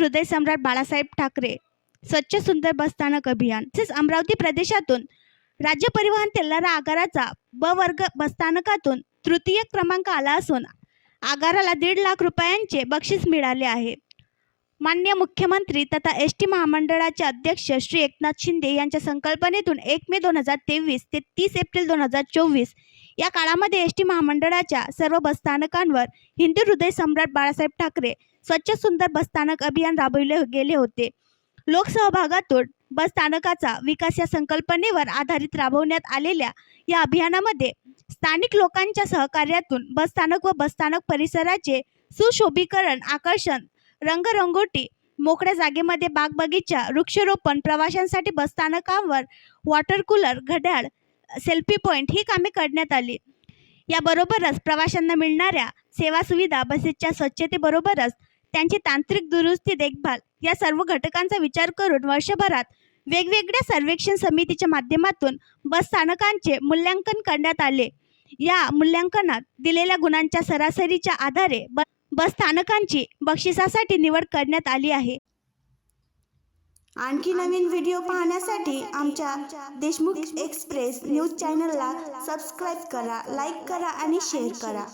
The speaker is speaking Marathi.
हृदय सम्राट बाळासाहेब ठाकरे स्वच्छ सुंदर बसस्थानक अभियान तसेच अमरावती प्रदेशातून राज्य परिवहन तेलारा आगाराचा ब वर्ग बसस्थानकातून तृतीय क्रमांक आला असून आगाराला 1.5 लाख रुपयांचे बक्षीस मिळाले आहे। माननीय मुख्यमंत्री तथा एसटी महामंडळाचे अध्यक्ष श्री एकनाथ शिंदे यांच्या संकल्पनेतून 1 मे 2023 ते 30 एप्रिल 2024 या काळामध्ये एसटी महामंडळाच्या सर्व बसस्थानकांवर हिंदू हृदय सम्राट बाळासाहेब ठाकरे स्वच्छ सुंदर बसस्थानक अभियान राबविले गेले होते। लोकसहभागातून बसस्थानकाचा विकास या संकल्पनेवर आधारित राबवण्यात आलेल्या या अभियानामध्ये स्थानिक लोकांच्या सहकार्यातून बसस्थानक व बसस्थानक परिसराचे सुशोभीकरण, आकर्षण, रंगरंगोटी, मोकळ्या जागेमध्ये बागबगीचा, वृक्षारोपण, प्रवाशांसाठी बसस्थानकावर वॉटर कूलर, घड्याळ, सेल्फी पॉइंट ही कामे करण्यात आली। याबरोबरच प्रवाशांना मिळणाऱ्या सेवा सुविधा, बसेसच्या स्वच्छतेबरोबरच त्यांची तांत्रिक दुरुस्ती, देखभाल या सर्व घटकांचा विचार करून वर्षभरात वेगवेगळ्या सर्वेक्षण समितीच्या माध्यमातून बसस्थानकांचे मूल्यांकन करण्यात आले। या मूल्यांकनात दिलेल्या गुणांच्या सरासरीच्या आधारे बसस्थानकांची बक्षिसासाठी निवड करण्यात आली आहे। आणखी नवीन व्हिडिओ पाहण्यासाठी आमच्या देशमुख एक्सप्रेस न्यूज चॅनलला सबस्क्राईब करा, लाईक करा आणि शेअर करा।